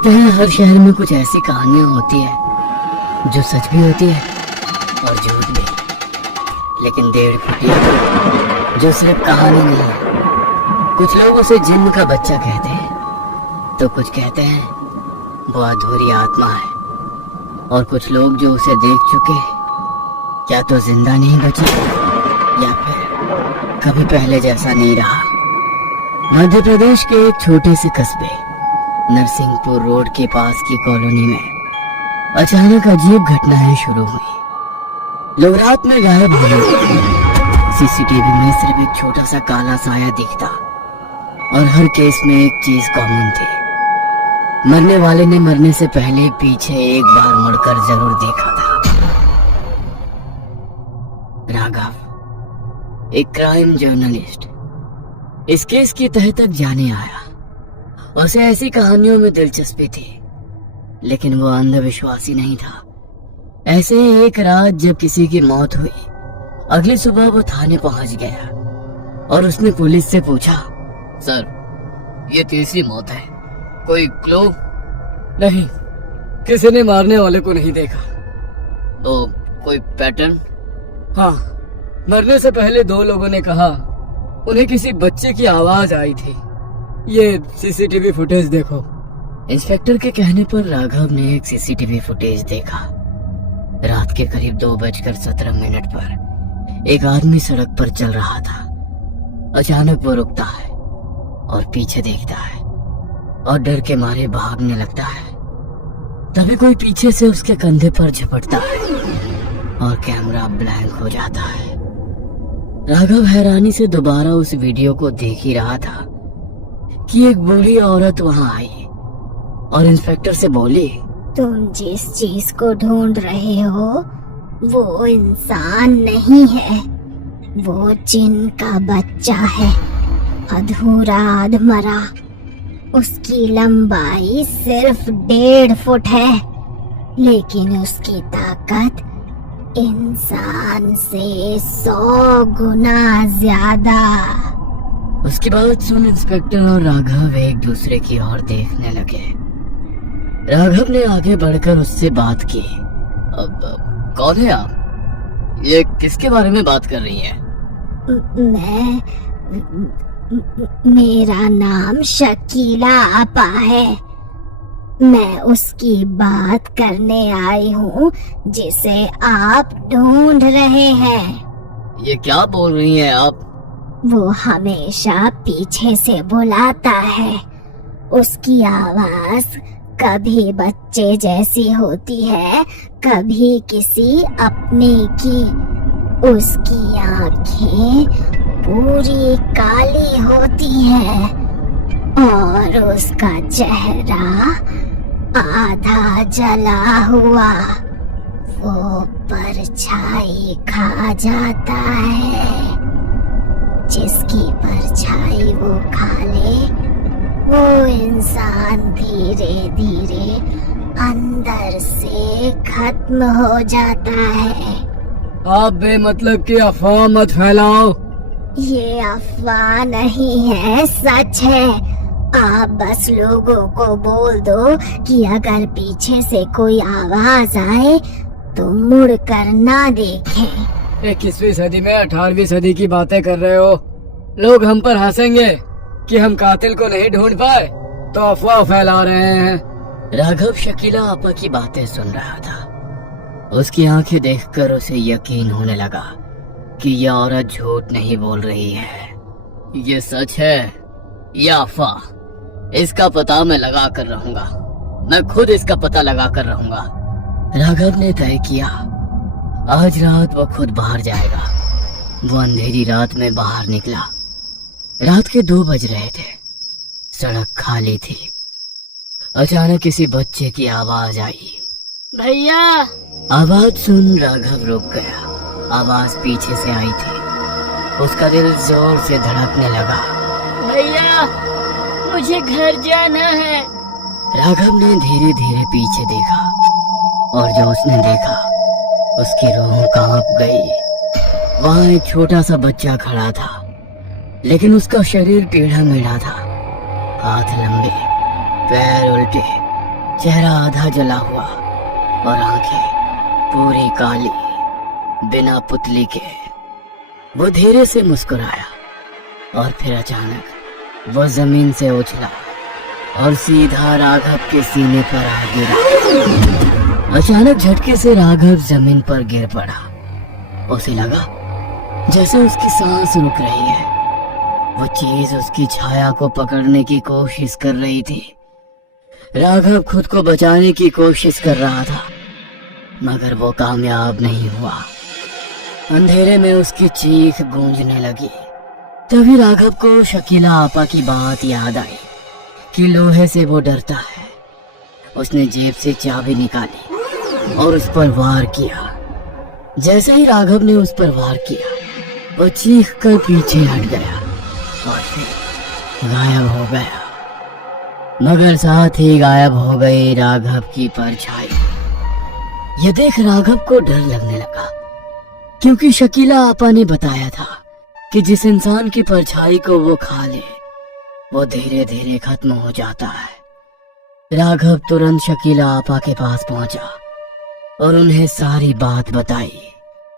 कहते हैं हर शहर में कुछ ऐसी कहानियां होती है जो सच भी होती है और झूठ भी, लेकिन 1.5 फुटिया जो सिर्फ कहानी नहीं है। कुछ लोग उसे जिन्न का बच्चा कहते हैं, तो कुछ कहते हैं वो अधूरी आत्मा है, और कुछ लोग जो उसे देख चुके क्या तो जिंदा नहीं बचे या फिर कभी पहले जैसा नहीं रहा। मध्य प्रदेश के एक छोटे से कस्बे नरसिंहपुर रोड के पास की कॉलोनी में अचानक अजीब घटनाएं शुरू हुई। लोग रात में गायब हो गए। सीसीटीवी में सिर्फ एक छोटा सा काला साया दिखता और हर केस में एक चीज कॉमन थी, मरने वाले ने मरने से पहले पीछे एक बार मुड़कर जरूर देखा था। राघव एक क्राइम जर्नलिस्ट इस केस की तह तक जाने आया। उसे ऐसी कहानियों में दिलचस्पी थी, लेकिन वो अंधविश्वासी नहीं था। ऐसे ही एक रात जब किसी की मौत हुई, अगली सुबह वो थाने पहुंच गया और उसने पुलिस से पूछा, सर ये तीसरी मौत है, कोई क्लू? नहीं, किसी ने मारने वाले को नहीं देखा। तो कोई पैटर्न? हाँ, मरने से पहले 2 लोगों ने कहा उन्हें किसी बच्चे की आवाज आई थी। ये सीसीटीवी फुटेज देखो। इंस्पेक्टर के कहने पर राघव ने एक सीसीटीवी फुटेज देखा। रात के करीब 2:17 पर एक आदमी सड़क पर चल रहा था। अचानक वो रुकता है और पीछे देखता है और डर के मारे भागने लगता है। तभी कोई पीछे से उसके कंधे पर झपटता है और कैमरा ब्लैंक हो जाता है। राघव हैरानी से दोबारा उस वीडियो को देख ही रहा था कि एक बूढ़ी औरत वहां आई और इंस्पेक्टर से बोली, तुम जिस चीज को ढूंढ रहे हो वो इंसान नहीं है, वो जिन का बच्चा है, अधूरा अधमरा। उसकी लंबाई सिर्फ 1.5 फुट है, लेकिन उसकी ताकत इंसान से 100 गुना ज्यादा। उसकी बात सुन इंस्पेक्टर और राघव एक दूसरे की ओर देखने लगे। राघव ने आगे बढ़कर उससे बात की। अब कौन है आप? ये किसके बारे में बात कर रही है? मेरा नाम शकीला आपा है। मैं उसकी बात करने आई हूँ जिसे आप ढूंढ रहे हैं। ये क्या बोल रही हैं आप? वो हमेशा पीछे से बुलाता है। उसकी आवाज कभी बच्चे जैसी होती है, कभी किसी अपने की। उसकी आंखें पूरी काली होती हैं और उसका चेहरा आधा जला हुआ। वो परछाई खा जाता है। जिसकी परछाई वो खा ले, वो इंसान धीरे धीरे अंदर से खत्म हो जाता है। आप बेमतलब की अफवाह मत फैलाओ। ये अफवाह नहीं है, सच है। आप बस लोगों को बोल दो कि अगर पीछे से कोई आवाज आए तो मुड़ कर ना देखें। 21वीं सदी में 18वीं सदी की बातें कर रहे हो। लोग हम पर हंसेंगे कि हम कातिल को नहीं ढूंढ पाए, तो अफवाह फैला रहे हैं। राघव शकीला आपा की बातें सुन रहा था। उसकी आंखें देखकर उसे यकीन होने लगा कि यह औरत झूठ नहीं बोल रही है। ये सच है या अफवाह, इसका पता मैं लगा कर रहूंगा। मैं खुद इसका पता लगा कर रहूंगा। राघव ने तय किया, आज रात वो खुद बाहर जाएगा। वो अंधेरी रात में बाहर निकला। रात के 2 बज रहे थे। सड़क खाली थी। अचानक किसी बच्चे की आवाज आई, भैया। आवाज सुन राघव रुक गया। आवाज पीछे से आई थी। उसका दिल जोर से धड़कने लगा। भैया, मुझे घर जाना है। राघव ने धीरे धीरे पीछे देखा और जो उसने देखा उसकी रूह कांप गई। वहां एक छोटा सा बच्चा खड़ा था, लेकिन उसका शरीर टेढ़ा मेढ़ा था। हाथ लंबे, पैर उल्टे चेहरा आधा जला हुआ और आंखें पूरी काली, बिना पुतली के। वो धीरे से मुस्कुराया और फिर अचानक वो जमीन से उछला और सीधा राघव के सीने पर आ गिरा। अचानक झटके से राघव जमीन पर गिर पड़ा। उसे लगा जैसे उसकी सांस रुक रही है। वो चीज उसकी छाया को पकड़ने की कोशिश कर रही थी। राघव खुद को बचाने की कोशिश कर रहा था, मगर वो कामयाब नहीं हुआ। अंधेरे में उसकी चीख गूंजने लगी। तभी राघव को शकीला आपा की बात याद आई कि लोहे से वो डरता है। उसने जेब से चाबी निकाली और उस पर वार किया। जैसे ही राघव ने उस पर वार किया, वो चीख कर पीछे हट गया और फिर गायब हो गया। मगर साथ ही गायब हो गई राघव की परछाई। यह देख राघव को डर लगने लगा, क्योंकि शकीला आपा ने बताया था कि जिस इंसान की परछाई को वो खा ले, वो धीरे धीरे खत्म हो जाता है। राघव तुरंत शकीला आपा के पास पहुंचा और उन्हें सारी बात बताई।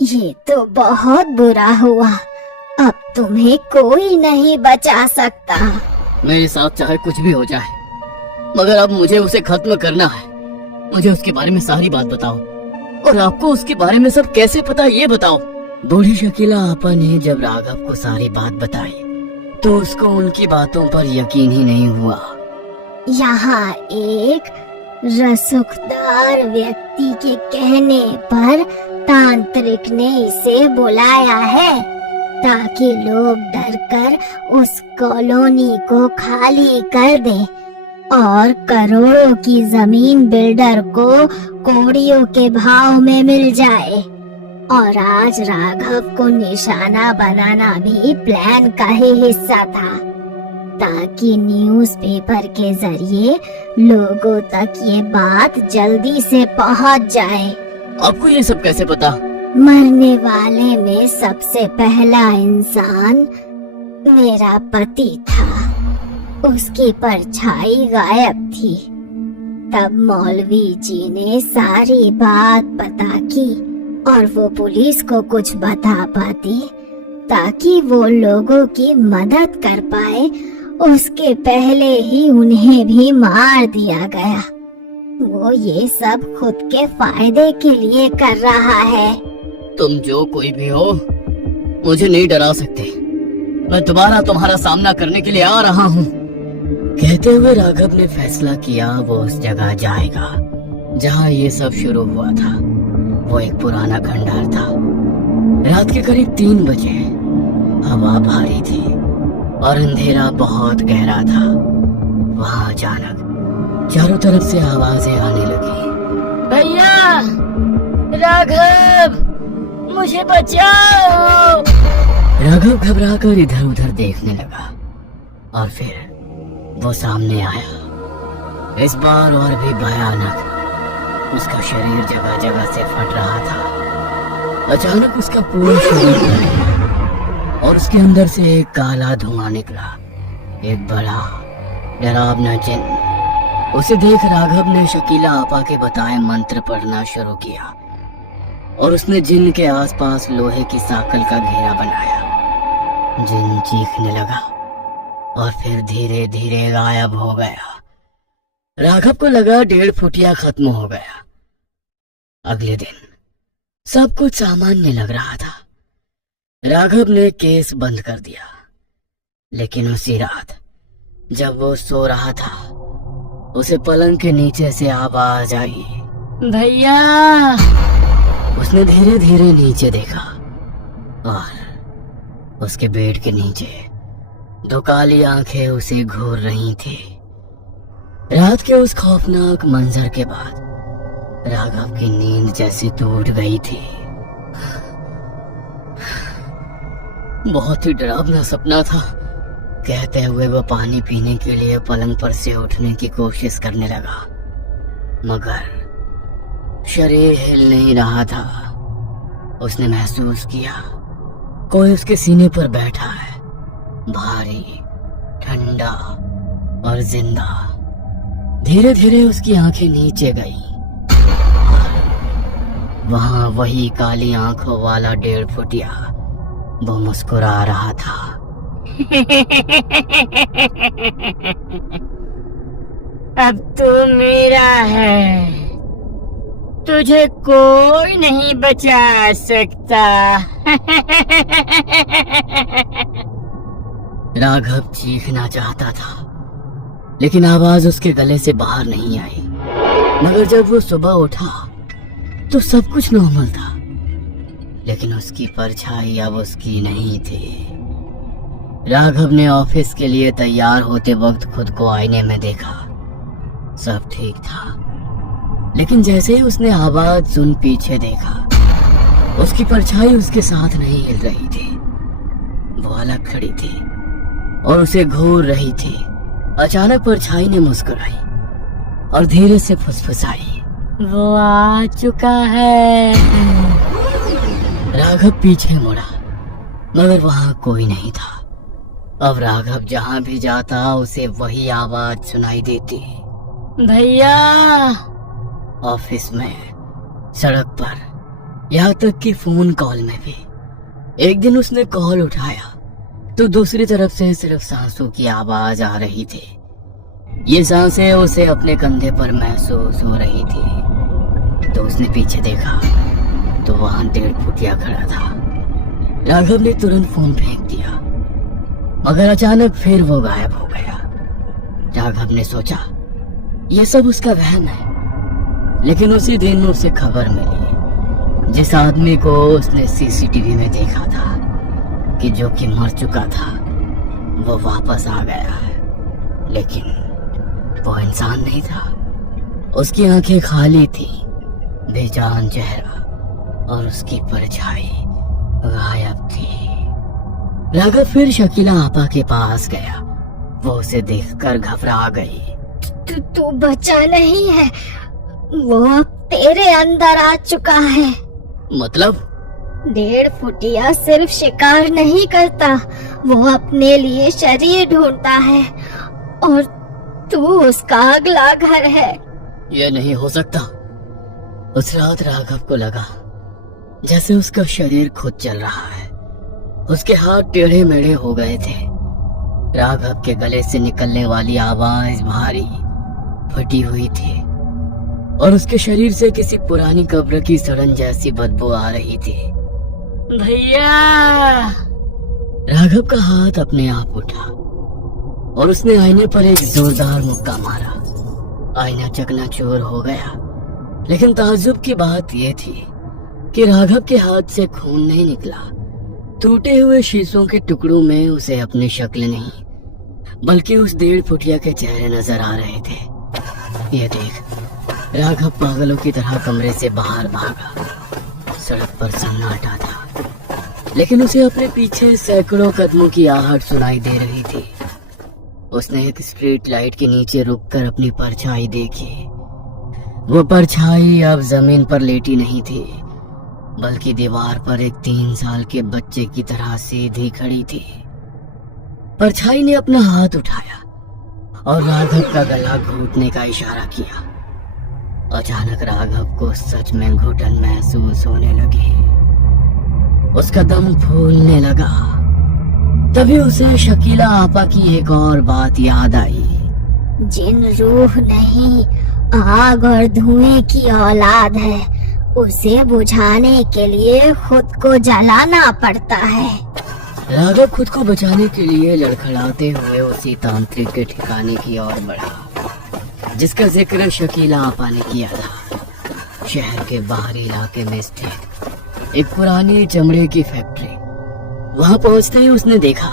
ये तो बहुत बुरा हुआ। अब तुम्हें कोई नहीं बचा सकता। मेरे साथ चाहे कुछ भी हो जाए, मगर अब मुझे उसे खत्म करना है। मुझे उसके बारे में सारी बात बताओ, और आपको उसके बारे में सब कैसे पता ये बताओ। बूढ़ी शकीला आपा ने जब राघव को सारी बात बताई तो उसको उनकी बातों पर यकीन ही नहीं हुआ। यहाँ एक रसूखदार व्यक्ति के कहने पर तांत्रिक ने इसे बुलाया है, ताकि लोग डरकर उस कॉलोनी को खाली कर दें और करोड़ों की जमीन बिल्डर को कौड़ियों के भाव में मिल जाए। और आज राघव को निशाना बनाना भी प्लान का ही हिस्सा था, ताकि न्यूज़पेपर के जरिए लोगों तक ये बात जल्दी से पहुंच जाए। आपको ये सब कैसे पता? मरने वाले में सबसे पहला इंसान मेरा पति था। उसकी परछाई गायब थी। तब मौलवी जी ने सारी बात पता की और वो पुलिस को कुछ बता पाती, ताकि वो लोगों की मदद कर पाए। उसके पहले ही उन्हें भी मार दिया गया। वो ये सब खुद के फायदे के लिए कर रहा है। तुम जो कोई भी हो, मुझे नहीं डरा सकते। मैं दोबारा तुम्हारा सामना करने के लिए आ रहा हूँ। कहते हुए राघव ने फैसला किया वो उस जगह जाएगा जहाँ ये सब शुरू हुआ था। वो एक पुराना खंडहर था। रात के करीब 3 बजे। हवा भारी थी और अंधेरा बहुत गहरा था। वहाँ अचानक चारों तरफ से आवाजें आने लगी। भैया, राघव, मुझे बचाओ। राघव घबराकर इधर उधर देखने लगा और फिर वो सामने आया। इस बार और भी भयानक। उसका शरीर जगह जगह से फट रहा था। अचानक उसका पूरा शरीर जल गया और उसके अंदर से एक काला धुआं निकला। एक बड़ा डरावना जिन। उसे देख राघव ने शकीला आपा के बताए मंत्र पढ़ना शुरू किया और उसने जिन के आसपास लोहे की साकल का घेरा बनाया। जिन चीखने लगा और फिर धीरे धीरे गायब हो गया। राघव को लगा 1.5 फुटिया खत्म हो गया। अगले दिन सब कुछ सामान्य लग रहा था। राघव ने केस बंद कर दिया। लेकिन उसी रात जब वो सो रहा था, उसे पलंग के नीचे से आवाज आई, भैया। उसने धीरे धीरे नीचे देखा और उसके बेड के नीचे 2 काली आंखें उसे घूर रही थी। रात के उस खौफनाक मंजर के बाद राघव की नींद जैसी टूट गई थी। बहुत ही डरावना सपना था। कहते हुए वो पानी पीने के लिए पलंग पर से उठने की कोशिश करने लगा, मगर शरीर हिल नहीं रहा था। उसने महसूस किया कोई उसके सीने पर बैठा है, भारी, ठंडा और जिंदा। धीरे धीरे उसकी आंखें नीचे गई। वहां वही काली आंखों वाला 1.5 फुटिया वो मुस्कुरा रहा था। अब तू मेरा है, तुझे कोई नहीं बचा सकता। राघव चीखना चाहता था, लेकिन आवाज उसके गले से बाहर नहीं आई। मगर जब वो सुबह उठा तो सब कुछ नॉर्मल था, लेकिन उसकी परछाई अब उसकी नहीं थी। राघव ने ऑफिस के लिए तैयार होते वक्त खुद को आईने में देखा। सब ठीक था, लेकिन जैसे ही उसने आवाज सुन पीछे देखा, उसकी परछाई उसके साथ नहीं हिल रही थी। वो अलग खड़ी थी और उसे घूर रही थी। अचानक परछाई ने मुस्कुराई और धीरे से फुसफुसाई, वो आ चुका है। राघव पीछे मुड़ा, मगर वहां कोई नहीं था। अब राघव जहां भी जाता उसे वही आवाज सुनाई देती, भैया। ऑफिस में, सड़क पर, यहाँ तक कि फोन कॉल में भी। एक दिन उसने कॉल उठाया तो दूसरी तरफ से सिर्फ सांसों की आवाज आ रही थी। ये सांसें उसे अपने कंधे पर महसूस हो रही थी। तो उसने पीछे देखा तो वहां 1.5 फुटिया खड़ा था। राघव ने तुरंत फोन फेंक दिया, मगर अचानक फिर वो गायब हो गया। राघव ने सोचा ये सब उसका वहम है, लेकिन उसी दिन उसे खबर मिली। जिस आदमी को उसने सीसीटीवी में देखा था कि जो कि मर चुका था, वो वापस आ गया है। लेकिन वो इंसान नहीं था। उसकी आंखें खाली थी, बेजान चेहरा, और उसकी परछाई गायब थी। राघव फिर शकीला आपा के पास गया। वो उसे देखकर घबरा गई। तू बचा नहीं है, वो अब तेरे अंदर आ चुका है। मतलब? 1.5 फुटिया सिर्फ शिकार नहीं करता, वो अपने लिए शरीर ढूंढता है, और तू उसका अगला घर है। यह नहीं हो सकता। उस रात राघव को लगा जैसे उसका शरीर खुद चल रहा है। उसके हाथ टेढ़े मेढ़े हो गए थे। राघव के गले से निकलने वाली आवाज भारी, फटी हुई थी, और उसके शरीर से किसी पुरानी कब्र की सड़न जैसी बदबू आ रही थी। भैया! राघव का हाथ अपने आप उठा और उसने आईने पर एक जोरदार मुक्का मारा। आईना चकनाचूर हो गया, लेकिन ताज्जुब की बात यह थी कि राघव के हाथ से खून नहीं निकला। टूटे हुए शीशों के टुकड़ों में उसे अपनी शक्ल नहीं, बल्कि उस 1.5 फुटिया के चेहरे नजर आ रहे थे। ये देख, राघव पागलों की तरह कमरे से बाहर भागा। सड़क पर सन्नाटा था, लेकिन उसे अपने पीछे सैकड़ों कदमों की आहट सुनाई दे रही थी। उसने एक स्ट्रीट लाइट के नीचे रुककर अपनी परछाई देखी। वो परछाई अब जमीन पर लेटी नहीं थी, बल्कि दीवार पर एक 3 साल के बच्चे की तरह सीधी खड़ी थी। परछाई ने अपना हाथ उठाया और राघव का गला घोटने का इशारा किया। अचानक राघव को सच में घुटन महसूस होने लगी। उसका दम फूलने लगा। तभी उसे शकीला आपा की एक और बात याद आई। जिन रूह नहीं, आग और धुएं की औलाद है, उसे बुझाने के लिए खुद को जलाना पड़ता है। राघव खुद को बचाने के लिए लड़खड़ाते हुए उसी तांत्रिक के ठिकाने की ओर बढ़ा, जिसका जिक्र शकीला आपा ने किया था। शहर के बाहरी इलाके में स्थित एक पुरानी चमड़े की फैक्ट्री। वहां पहुंचते ही उसने देखा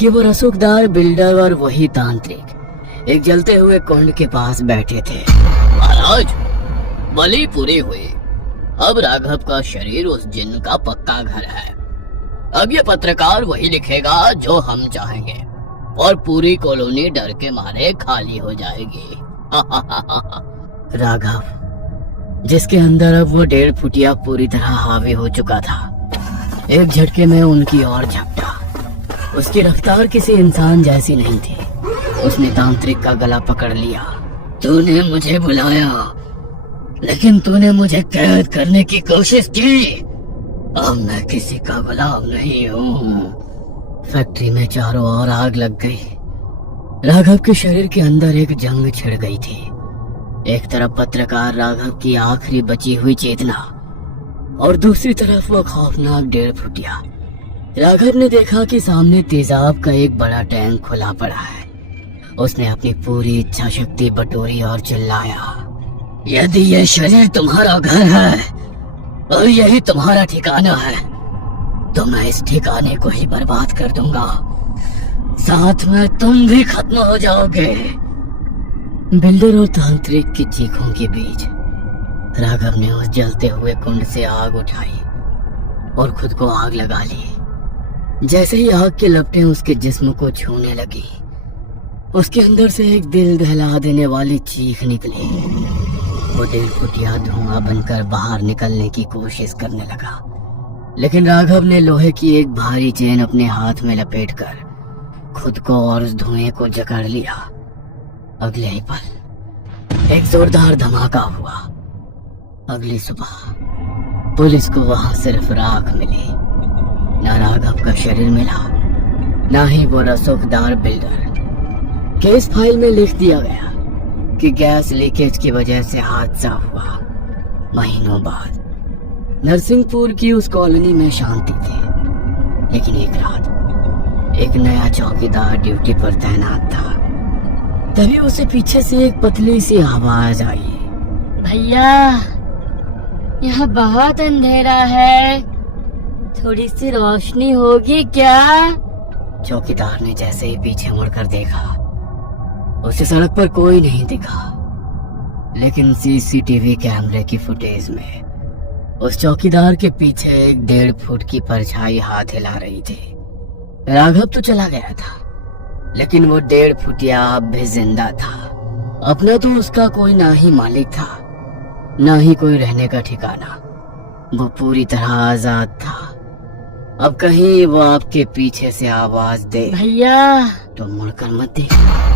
कि वो रसूखदार बिल्डर और वही तांत्रिक एक जलते हुए कुंड के पास बैठे थे। महाराज, बलि पूरी हुई। अब राघव का शरीर उस जिन का पक्का घर है। अब ये पत्रकार वही लिखेगा जो हम चाहेंगे, और पूरी कॉलोनी डर के मारे खाली हो जाएगी। राघव, जिसके अंदर अब वो 1.5 फुटिया पूरी तरह हावी हो चुका था, एक झटके में उनकी ओर झपटा। उसकी रफ्तार किसी इंसान जैसी नहीं थी। उसने तांत्रिक का गला पकड़ लिया तूने मुझे बुलाया, लेकिन तूने मुझे कैद करने की कोशिश की। अब मैं किसी का गुलाम नहीं हूँ। फैक्ट्री में चारों ओर आग लग गई। राघव के शरीर के अंदर एक जंग छिड़ गई थी। एक तरफ पत्रकार राघव की आखिरी बची हुई चेतना, और दूसरी तरफ वो खौफनाक 1.5 फुटिया। राघव ने देखा कि सामने तेजाब का एक बड़ा टैंक खुला पड़ा है। उसने अपनी पूरी इच्छा शक्ति बटोरी और चिल्लाया, यदि ये शरीर तुम्हारा घर है और यही तुम्हारा ठिकाना है, तो मैं इस ठिकाने को ही बर्बाद कर दूंगा। साथ में तुम भी खत्म हो जाओगे। बिल्डर और तांत्रिक की चीखों के बीच राघव ने उस जलते हुए कुंड से आग उठाई और खुद को आग लगा ली। जैसे ही आग की लपटें उसके जिस्म को छूने लगी, उसके अंदर से एक दिल दहला देने वाली चीख निकली। वो 1.5 फुटिया धुआं बनकर बाहर निकलने की कोशिश करने लगा, लेकिन राघव ने लोहे की एक भारी चेन अपने हाथ में लपेटकर खुद को और उस धुएं को जकड़ लिया। अगले ही पल एक जोरदार धमाका हुआ। अगली सुबह पुलिस को वहां सिर्फ राख मिली। ना राघव का शरीर मिला, ना ही वो रसूखदार बिल्डर। केस फाइल में लिख दिया गया कि गैस लीकेज की वजह से हादसा हुआ। महीनों बाद नरसिंहपुर की उस कॉलोनी में शांति थी, लेकिन एक रात एक नया चौकीदार ड्यूटी पर तैनात था। तभी उसे पीछे से एक पतली सी आवाज आई, भैया यहाँ बहुत अंधेरा है, थोड़ी सी रोशनी होगी क्या? चौकीदार ने जैसे ही पीछे मुड़कर देखा, उसे सड़क पर कोई नहीं दिखा, लेकिन सीसीटीवी कैमरे की फुटेज में उस चौकीदार के पीछे एक 1.5 फुट की परछाई हाथ हिला रही थी। राघव तो चला गया था, लेकिन वो 1.5 फुटिया अब भी जिंदा था। अपना तो उसका कोई ना ही मालिक था, ना ही कोई रहने का ठिकाना। वो पूरी तरह आजाद था। अब कहीं वो आपके पीछे से आवाज दे, भैया, तो मुड़कर मत देखना।